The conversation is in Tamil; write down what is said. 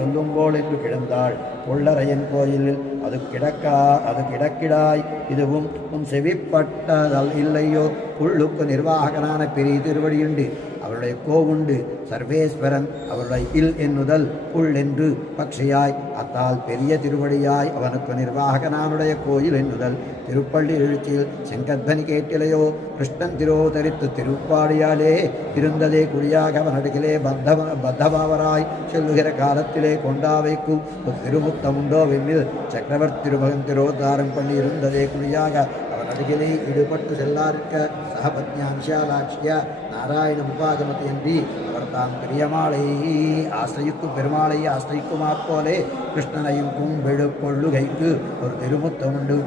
சொல்லும்போல் என்று கிடந்தாள். பொள்ளரையன் கோயிலில் அது கிடக்கிடாய் இதுவும் உன் செவிப்பட்டதல் இல்லையோ. புள்ளுக்கு நிர்வாகனான பெரிய திருவடியுண்டு, அவருடைய கோவுண்டு. சர்வேஸ்வரன் அவருடைய இல் என்னுதல் புல் என்று பக்ஷியாய், அத்தால் பெரிய திருவடியாய் அவனுக்கு நிர்வாகனானுடைய கோயில் என்னுதல். திருப்பள்ளி எழுச்சியில் செங்கத்வனி கேட்டிலையோ. கிருஷ்ணன் திரோதரித்து திருப்பாடியாலே இருந்ததே குறியாக அவனடுகிலே பத்தபாவராய் செல்லுகிற காலத்திலே கொண்டாவைக்கு ஒரு திருமுத்தமுண்டோ வெண்ணில் சக்கரவர்த்தி திருமகன் திரோதாரம் பண்ணி இருந்ததே குறியாக அவன் அருகிலே ஈடுபட்டு செல்லாருக்க சகபத்யான் விஷாலாட்சியா நாராயண உபாகமதி என்று அவர் தாம் பிரியமாளை ஆசிரியிக்கும் பெருமாளை ஆசிரிக்குமாற் போலே கிருஷ்ணனையும் கும்பெழு கொள்ளுகைக்கு ஒரு திருமுத்தமுண்டு.